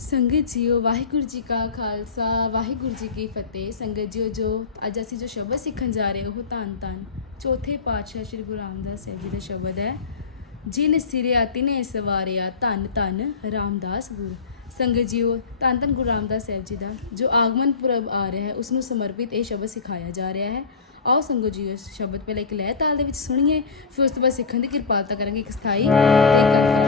ਸੰਗਤ ਜੀਓ, ਵਾਹਿਗੁਰੂ ਜੀ ਕਾ ਖਾਲਸਾ, ਵਾਹਿਗੁਰੂ ਜੀ ਕੀ ਫਤਿਹ। ਸੰਗਤ ਜੀਓ, ਜੋ ਅੱਜ ਅਸੀਂ ਜੋ ਸ਼ਬਦ ਸਿੱਖਣ ਜਾ ਰਹੇ ਉਹ ਧੰਨ ਧੰਨ। ਚੌਥੇ ਪਾਤਸ਼ਾਹ ਸ੍ਰੀ ਗੁਰੂ ਰਾਮਦਾਸ ਸਾਹਿਬ ਜੀ ਦਾ ਸ਼ਬਦ ਹੈ, ਜਿਨ ਸਿਰਿਆ ਤਿਨੇ ਸਵਾਰਿਆ, ਧੰਨ ਧੰਨ ਰਾਮਦਾਸ ਗੁਰੂ। ਸੰਗਤ ਜੀਓ, ਧੰਨ ਧੰਨ ਗੁਰੂ ਰਾਮਦਾਸ ਸਾਹਿਬ ਜੀ ਦਾ ਜੋ ਆਗਮਨ ਪੁਰਬ ਆ ਰਿਹਾ ਹੈ ਉਸ ਨੂੰ ਸਮਰਪਿਤ ਇਹ ਸ਼ਬਦ ਸਿਖਾਇਆ ਜਾ ਰਿਹਾ ਹੈ। ਆਓ ਸੰਗਤ ਜੀਓ, ਇਸ ਸ਼ਬਦ ਪਹਿਲਾਂ ਇੱਕ ਲਹਿ ਤਾਲ ਦੇ ਵਿੱਚ ਸੁਣੀਏ, ਫਿਰ ਉਸ ਤੋਂ ਬਾਅਦ ਸਿੱਖਣ ਦੀ ਕਿਰਪਾਲਤਾ ਕਰਾਂਗੇ ਇੱਕ ਸਥਾਈ ਤੇ ਇੱਕ ਅਧੂਰਾ।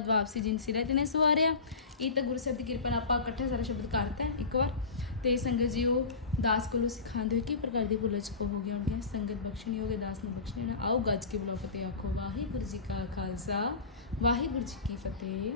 ਬਾਅਦ ਵਾਪਸੀ ਜਿਨ ਸਿਰੇ ਤੇ ਨੇ ਸਵਾਰਿਆ। ਇਹ ਤਾਂ ਗੁਰੂ ਸਾਹਿਬ ਦੀ ਕਿਰਪਾ ਨਾਲ ਆਪਾਂ ਇਕੱਠੇ ਸਾਰਾ ਸ਼ਬਦ ਕਰਤਾ ਇੱਕ ਵਾਰ। ਤੇ ਸੰਗਤ ਜੀ, ਉਹ ਦਾਸ ਕੋਲੋਂ ਸਿਖਾਉਂਦੇ ਹੋਏ ਕੀ ਪ੍ਰਕਾਰ ਦੀ ਭੁੱਲ ਚੁੱਕ ਹੋ ਗਿਆ ਹੋਣਗੀਆਂ ਸੰਗਤ ਬਖਸ਼ਣੀ ਹੋਗੇ ਦਾਸ ਨੂੰ ਬਖਸ਼ਣੀ ਨਾ ਆਓ ਗੱਜ ਕੇ ਬੁਲਾਓ ਫਤਿਹ ਆਖੋ। ਵਾਹਿਗੁਰੂ ਜੀ ਕਾ ਖਾਲਸਾ, ਵਾਹਿਗੁਰੂ ਜੀ ਕੀ ਫਤਿਹ।